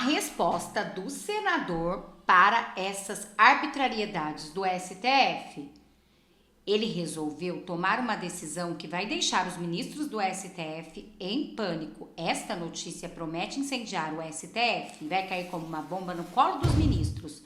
resposta do senador para essas arbitrariedades do STF. Ele resolveu tomar uma decisão que vai deixar os ministros do STF em pânico. Esta notícia promete incendiar o STF e vai cair como uma bomba no colo dos ministros.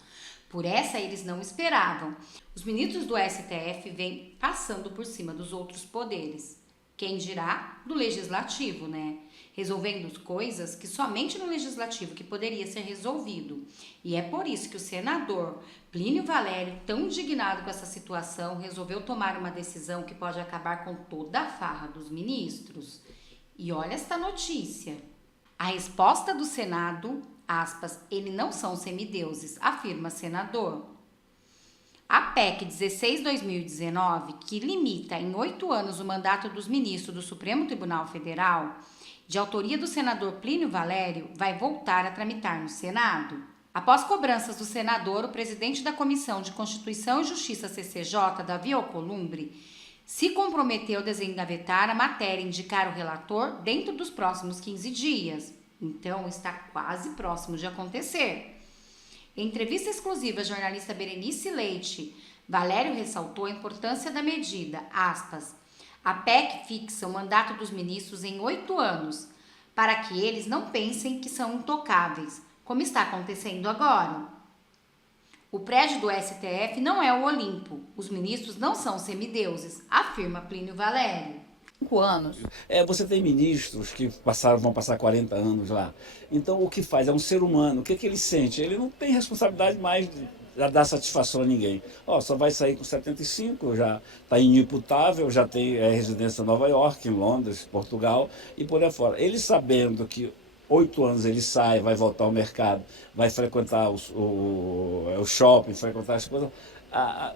Por essa eles não esperavam. Os ministros do STF vêm passando por cima dos outros poderes. Quem dirá do legislativo, né? Resolvendo coisas que somente no legislativo que poderia ser resolvido. E é por isso que o senador Plínio Valério, tão indignado com essa situação, resolveu tomar uma decisão que pode acabar com toda a farra dos ministros. E olha esta notícia. A resposta do Senado, aspas, eles não são semideuses, afirma senador. A PEC 16/2019, que limita em 8 anos o mandato dos ministros do Supremo Tribunal Federal, de autoria do senador Plínio Valério, vai voltar a tramitar no Senado. Após cobranças do senador, o presidente da Comissão de Constituição e Justiça CCJ, Davi Alcolumbre, se comprometeu a desengavetar a matéria e indicar o relator dentro dos próximos 15 dias. Então, está quase próximo de acontecer. Em entrevista exclusiva à jornalista Berenice Leite, Valério ressaltou a importância da medida, aspas, a PEC fixa o mandato dos ministros em 8 anos, para que eles não pensem que são intocáveis, como está acontecendo agora. O prédio do STF não é o Olimpo, os ministros não são semideuses, afirma Plínio Valério. 5 anos. Você tem ministros que vão passar 40 anos lá. Então, o que faz? É um ser humano. O que ele sente? Ele não tem responsabilidade mais de dar satisfação a ninguém. Só vai sair com 75, já está inimputável, já tem residência em Nova York, em Londres, Portugal e por aí fora. Ele sabendo que 8 anos ele sai, vai voltar ao mercado, vai frequentar o shopping, frequentar as coisas,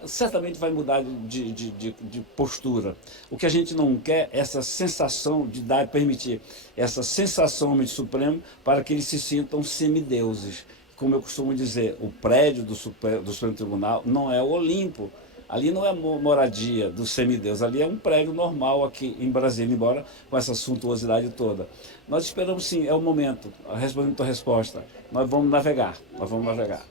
certamente vai mudar de postura. O que a gente não quer é essa sensação de permitir essa sensação ao Supremo para que eles se sintam semideuses. Como eu costumo dizer, o prédio do Supremo Tribunal não é o Olimpo. Ali não é moradia do semideus, ali é um prédio normal aqui em Brasília, embora com essa suntuosidade toda. Nós esperamos sim, é o momento, respondendo a tua resposta, nós vamos navegar.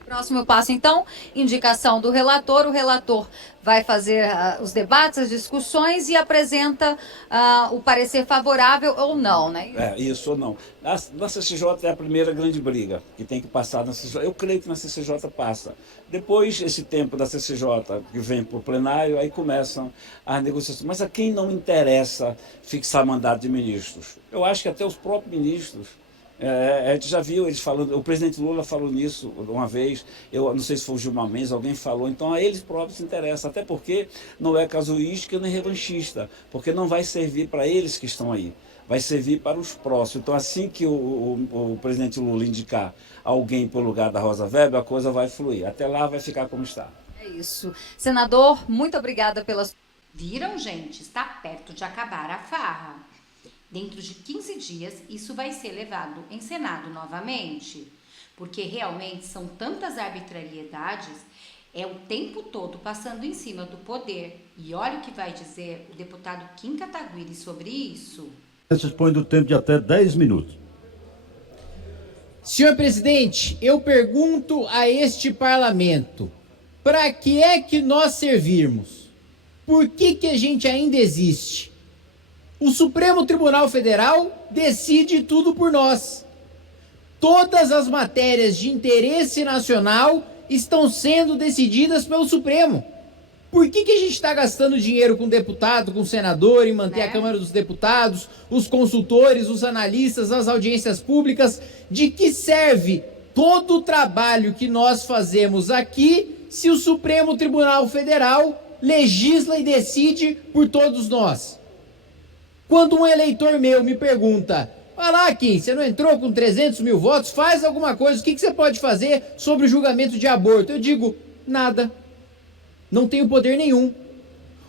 Próximo passo, então, indicação do relator. O relator vai fazer os debates, as discussões e apresenta o parecer favorável ou não, né? Isso ou não. Na CCJ é a primeira grande briga que tem que passar na CCJ. Eu creio que na CCJ passa. Depois, esse tempo da CCJ que vem para o plenário, aí começam as negociações. Mas a quem não interessa fixar mandato de ministros? Eu acho que até os próprios ministros, a gente já viu eles falando, o presidente Lula falou nisso uma vez, eu não sei se foi o Gilmar Mendes, alguém falou, então a eles próprios se interessa, até porque não é casuística nem revanchista, porque não vai servir para eles que estão aí, vai servir para os próximos. Então assim que o presidente Lula indicar alguém para o lugar da Rosa Weber, a coisa vai fluir, até lá vai ficar como está. É isso. Senador, muito obrigada pelas... Viram, gente? Está perto de acabar a farra. Dentro de 15 dias, isso vai ser levado em Senado novamente, porque realmente são tantas arbitrariedades, é o tempo todo passando em cima do poder. E olha o que vai dizer o deputado Kim Kataguiri sobre isso. Dispõe do tempo de até 10 minutos. Senhor presidente, eu pergunto a este parlamento, para que é que nós servirmos? Por que a gente ainda existe? O Supremo Tribunal Federal decide tudo por nós. Todas as matérias de interesse nacional estão sendo decididas pelo Supremo. Por que a gente está gastando dinheiro com deputado, com senador, em manter a Câmara dos Deputados, os consultores, os analistas, as audiências públicas? De que serve todo o trabalho que nós fazemos aqui se o Supremo Tribunal Federal legisla e decide por todos nós? Quando um eleitor meu me pergunta, vai lá, Kim, você não entrou com 300 mil votos, faz alguma coisa, o que você pode fazer sobre o julgamento de aborto? Eu digo, nada. Não tenho poder nenhum.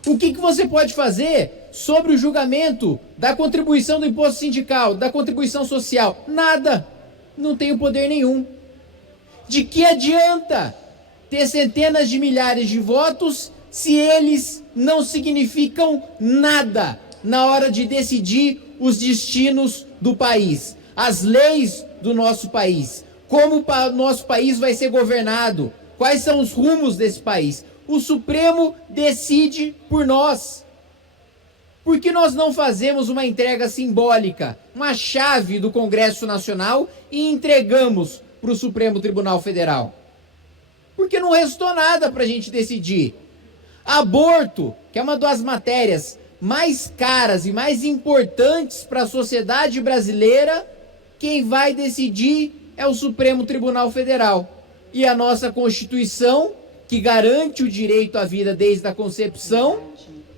O que você pode fazer sobre o julgamento da contribuição do imposto sindical, da contribuição social? Nada. Não tenho poder nenhum. De que adianta ter centenas de milhares de votos se eles não significam nada na hora de decidir os destinos do país, as leis do nosso país? como o nosso país vai ser governado, quais são os rumos desse país. O Supremo decide por nós. Por que nós não fazemos uma entrega simbólica, uma chave do Congresso Nacional e entregamos para o Supremo Tribunal Federal? Porque não restou nada para a gente decidir. Aborto, que é uma das matérias mais caras e mais importantes para a sociedade brasileira, quem vai decidir é o Supremo Tribunal Federal. E a nossa Constituição, que garante o direito à vida desde a concepção,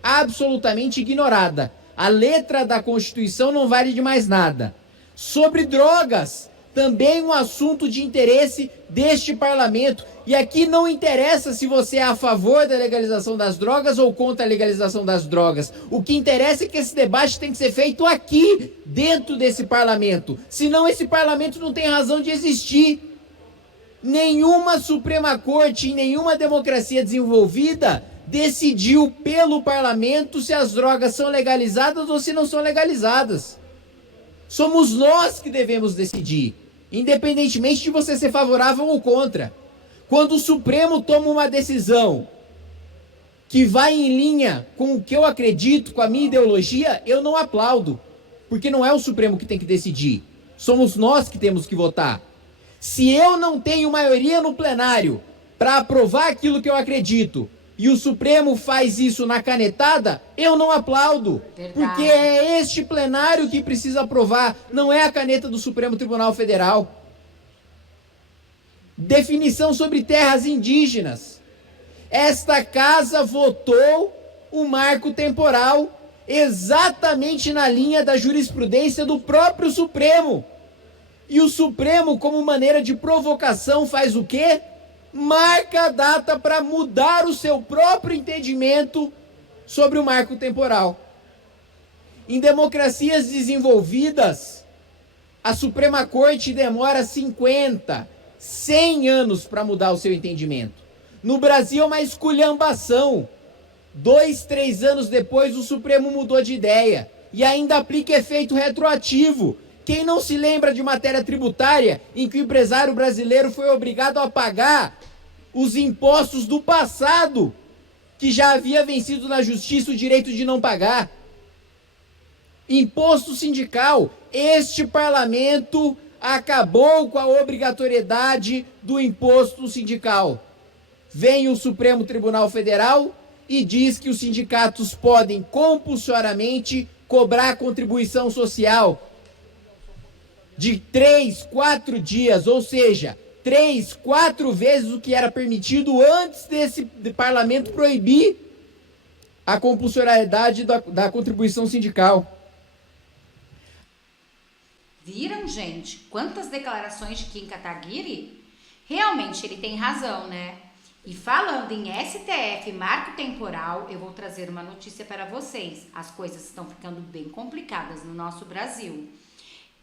absolutamente ignorada. A letra da Constituição não vale de mais nada. Sobre drogas, também um assunto de interesse deste parlamento. E aqui não interessa se você é a favor da legalização das drogas ou contra a legalização das drogas. O que interessa é que esse debate tem que ser feito aqui, dentro desse parlamento. Senão esse parlamento não tem razão de existir. Nenhuma Suprema Corte em nenhuma democracia desenvolvida decidiu pelo parlamento se as drogas são legalizadas ou se não são legalizadas. Somos nós que devemos decidir, independentemente de você ser favorável ou contra. Quando o Supremo toma uma decisão que vai em linha com o que eu acredito, com a minha ideologia, eu não aplaudo, porque não é o Supremo que tem que decidir. Somos nós que temos que votar. Se eu não tenho maioria no plenário para aprovar aquilo que eu acredito, e o Supremo faz isso na canetada, eu não aplaudo. Verdade. Porque é este plenário que precisa aprovar, não é a caneta do Supremo Tribunal Federal. Definição sobre terras indígenas. Esta casa votou o marco temporal exatamente na linha da jurisprudência do próprio Supremo. E o Supremo, como maneira de provocação, faz o quê? Marca a data para mudar o seu próprio entendimento sobre o marco temporal. Em democracias desenvolvidas, a Suprema Corte demora 50, 100 anos para mudar o seu entendimento. No Brasil é uma esculhambação. 2, 3 anos depois o Supremo mudou de ideia e ainda aplica efeito retroativo. Quem não se lembra de matéria tributária em que o empresário brasileiro foi obrigado a pagar os impostos do passado, que já havia vencido na justiça o direito de não pagar? Imposto sindical. Este parlamento acabou com a obrigatoriedade do imposto sindical. Vem o Supremo Tribunal Federal e diz que os sindicatos podem compulsoriamente cobrar contribuição social de 3, 4 dias, ou seja, 3, 4 vezes o que era permitido antes desse parlamento proibir a compulsoriedade da contribuição sindical. Viram, gente? Quantas declarações de Kim Kataguiri? Realmente ele tem razão, né? E falando em STF e marco temporal, eu vou trazer uma notícia para vocês. As coisas estão ficando bem complicadas no nosso Brasil.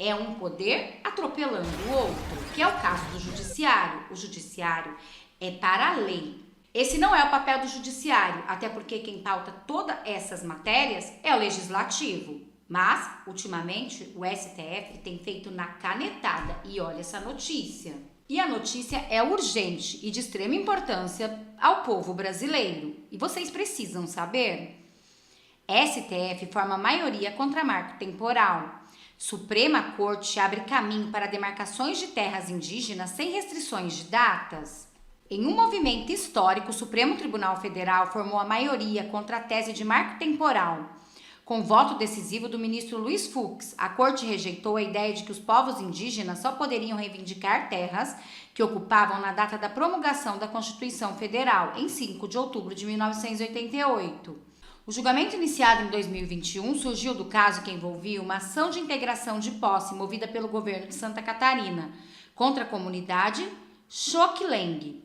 É um poder atropelando o outro, que é o caso do judiciário. O judiciário é para a lei. Esse não é o papel do judiciário, até porque quem pauta todas essas matérias é o legislativo. Mas, ultimamente, o STF tem feito na canetada. E olha essa notícia. E a notícia é urgente e de extrema importância ao povo brasileiro. E vocês precisam saber. STF forma maioria contra marco temporal. Suprema Corte abre caminho para demarcações de terras indígenas sem restrições de datas. Em um movimento histórico, o Supremo Tribunal Federal formou a maioria contra a tese de marco temporal. Com o voto decisivo do ministro Luiz Fux, a Corte rejeitou a ideia de que os povos indígenas só poderiam reivindicar terras que ocupavam na data da promulgação da Constituição Federal, em 5 de outubro de 1988. O julgamento iniciado em 2021 surgiu do caso que envolvia uma ação de integração de posse movida pelo governo de Santa Catarina contra a comunidade Xoquileng.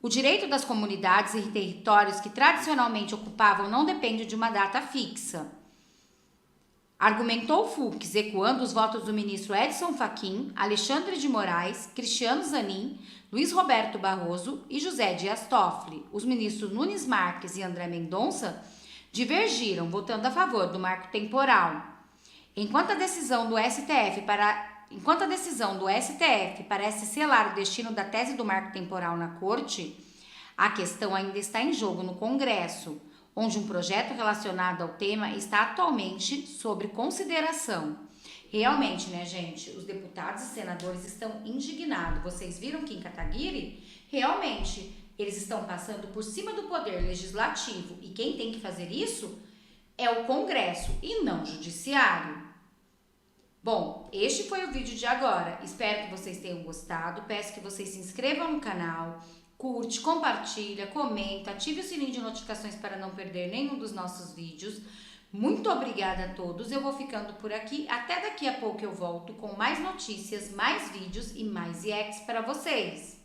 O direito das comunidades e territórios que tradicionalmente ocupavam não depende de uma data fixa. Argumentou Fux, ecoando os votos do ministro Edson Fachin, Alexandre de Moraes, Cristiano Zanin, Luiz Roberto Barroso e José Dias Toffoli. Os ministros Nunes Marques e André Mendonça divergiram, votando a favor do marco temporal. Enquanto a decisão do STF para enquanto a decisão do STF parece selar o destino da tese do marco temporal na Corte, a questão ainda está em jogo no Congresso, onde um projeto relacionado ao tema está atualmente sob consideração. Realmente, né, gente, os deputados e senadores estão indignados. Vocês viram que em Kataguiri, realmente, eles estão passando por cima do poder legislativo. E quem tem que fazer isso é o Congresso e não o Judiciário. Bom, este foi o vídeo de agora. Espero que vocês tenham gostado. Peço que vocês se inscrevam no canal, curte, compartilha, comenta, ative o sininho de notificações para não perder nenhum dos nossos vídeos. Muito obrigada a todos. Eu vou ficando por aqui. Até daqui a pouco eu volto com mais notícias, mais vídeos e mais reacts para vocês.